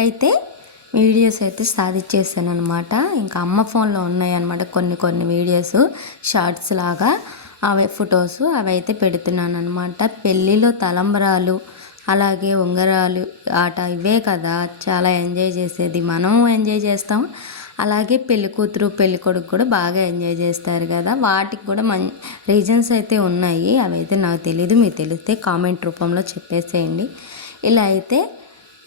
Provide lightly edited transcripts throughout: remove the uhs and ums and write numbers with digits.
ఇప్పటికైతే వీడియోస్ అయితే సాధించేసాను అనమాట. ఇంకా అమ్మ ఫోన్లో ఉన్నాయన్నమాట కొన్ని వీడియోస్ షార్ట్స్ లాగా, అవే ఫొటోస్ అవి అయితే పెడుతున్నాను అనమాట. పెళ్ళిలో తలంబరాలు అలాగే ఉంగరాలు ఆట ఇవే కదా చాలా ఎంజాయ్ చేసేది. మనం ఎంజాయ్ చేస్తాం, అలాగే పెళ్ళికూతురు పెళ్ళికొడుకు కూడా బాగా ఎంజాయ్ చేస్తారు కదా. వాటికి కూడా రీజన్స్ అయితే ఉన్నాయి, అవి అయితే నాకు తెలీదు. మీకు తెలిస్తే కామెంట్ రూపంలో చెప్పేసేయండి. ఇలా అయితే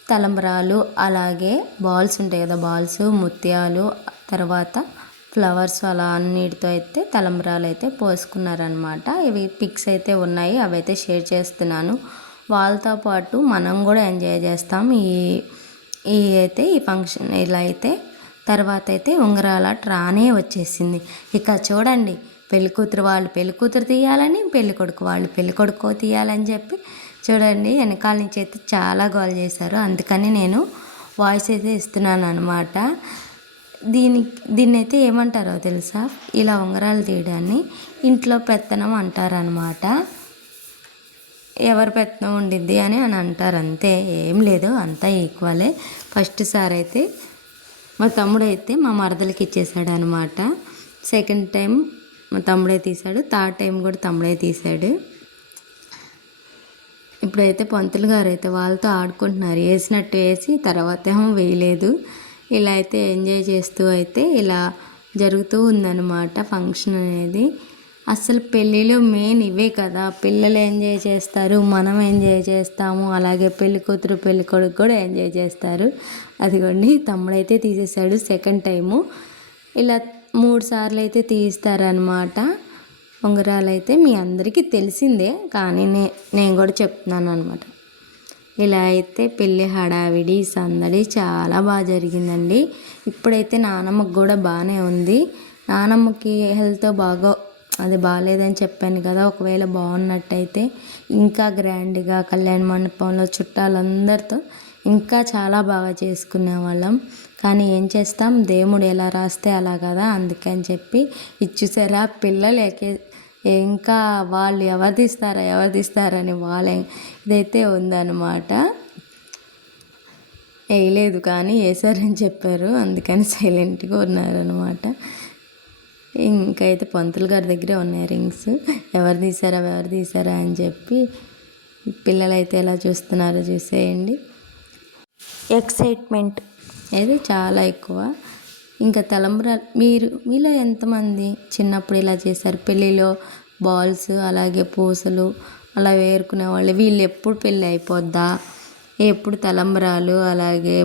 తలంబరాలు అలాగే బాల్స్ ఉంటాయి కదా, బాల్స్ ముత్యాలు తర్వాత ఫ్లవర్స్ అలా అన్నిటితో అయితే తలంబరాలు అయితే పోసుకున్నారనమాట. ఇవి పిక్స్ అయితే ఉన్నాయి, అవి అయితే షేర్ చేస్తున్నాను. వాళ్ళతో పాటు మనం కూడా ఎంజాయ్ చేస్తాం ఈ అయితే ఈ ఫంక్షన్. ఇలా అయితే తర్వాత అయితే ఉంగరాల రానే వచ్చేసింది. ఇక చూడండి, పెళ్ళికూతురు వాళ్ళు పెళ్ళికూతురు తీయాలని, పెళ్ళికొడుకు వాళ్ళు పెళ్ళికొడుకు తీయాలని చెప్పి చూడండి వెనకాల నుంచి అయితే చాలా గోల్ చేశారు. అందుకని నేను వాయిస్ అయితే ఇస్తున్నాను అనమాట. దీన్ని అయితే ఏమంటారో తెలుసా, ఇలా ఉంగరాలు తీయడాన్ని ఇంట్లో పెత్తనం అంటారనమాట. ఎవరు పెత్తనం ఉండిద్ది అని అంటారు, అంతే, ఏం లేదు, అంతా ఈక్వలే. ఫస్ట్ సారి అయితే మా తమ్ముడు అయితే మా మరదలకి ఇచ్చేసాడు అనమాట. సెకండ్ టైం మా తమ్ముడే తీశాడు, థర్డ్ టైం కూడా తమ్ముడే తీశాడు. ఇప్పుడైతే పంతులు గారు అయితే వాళ్ళతో ఆడుకుంటున్నారు, వేసినట్టు వేసి తర్వాత ఏమో వేయలేదు. ఇలా అయితే ఎంజాయ్ చేస్తూ అయితే ఇలా జరుగుతూ ఉందన్నమాట ఫంక్షన్ అనేది. అసలు పెళ్ళిలో మెయిన్ ఇవే కదా, పిల్లలు ఎంజాయ్ చేస్తారు, మనం ఎంజాయ్ చేస్తాము, అలాగే పెళ్ళి కూతురు పెళ్ళి కొడుకు కూడా ఎంజాయ్ చేస్తారు. అదిగోండి తమ్ముడైతే తీసేశాడు సెకండ్ టైము. ఇలా 3 సార్లు అయితే తీస్తారనమాట ఉంగరాలు. అయితే మీ అందరికీ తెలిసిందే, కానీ నేను కూడా చెప్తున్నాను అనమాట. ఇలా అయితే పెళ్ళి హడావిడి సందడి చాలా బాగా జరిగిందండి. ఇప్పుడైతే నానమ్మకి కూడా బాగానే ఉంది. నానమ్మకి హెల్త్ అది బాగాలేదని చెప్పాను కదా. ఒకవేళ బాగున్నట్టయితే ఇంకా గ్రాండ్గా కళ్యాణ మండపంలో చుట్టాలందరితో ఇంకా చాలా బాగా చేసుకునే వాళ్ళం. కానీ ఏం చేస్తాం, దేవుడు ఎలా రాస్తే అలా కదా. అందుకని చెప్పి ఇచ్చేసారా పిల్లలు ఇంకా వాళ్ళు ఎవరు తీస్తారని వాళ్ళే ఇదైతే ఉందన్నమాట. వేయలేదు కానీ వేసారని చెప్పారు, అందుకని సైలెంట్గా ఉన్నారనమాట. ఇంకైతే పంతులు గారి దగ్గరే ఉన్నాయి రింగ్స్. ఎవరు తీసారా అని చెప్పి పిల్లలైతే ఎలా చూస్తున్నారో చూసేయండి. ఎక్సైట్మెంట్ అయితే చాలా ఎక్కువ. ఇంకా తలంబ్రాలు మీలో ఎంతమంది చిన్నప్పుడు ఇలా చేశారు? పెళ్ళిలో బాల్స్ అలాగే పూసలు అలా వేరుకునే వాళ్ళు. వీళ్ళు ఎప్పుడు పెళ్ళి అయిపోద్దా, ఎప్పుడు తలంబ్రాలు అలాగే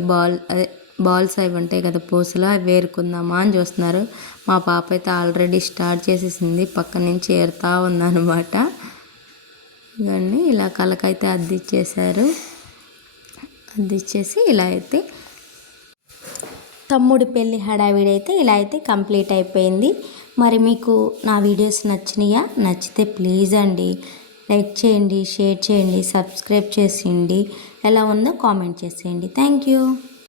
బాల్స్ అవి ఉంటాయి కదా పూసలు, అవి వేరుకుందామా అని చూస్తున్నారు. మా పాప అయితే ఆల్రెడీ స్టార్ట్ చేసేసింది, పక్క నుంచి ఏరుతా ఉందన్నమాట. ఇవన్నీ ఇలా కలకైతే అద్దిచ్చేసి ఇలా అయితే తమ్ముడి పెళ్ళి హడావిడి అయితే ఇలా అయితే కంప్లీట్ అయిపోయింది. మరి మీకు నా వీడియోస్ నచ్చినాయా? నచ్చితే ప్లీజ్ అండి లైక్ చేయండి, షేర్ చేయండి, సబ్స్క్రైబ్ చేసేయండి. ఎలా ఉందో కామెంట్ చేసేయండి. Thank you.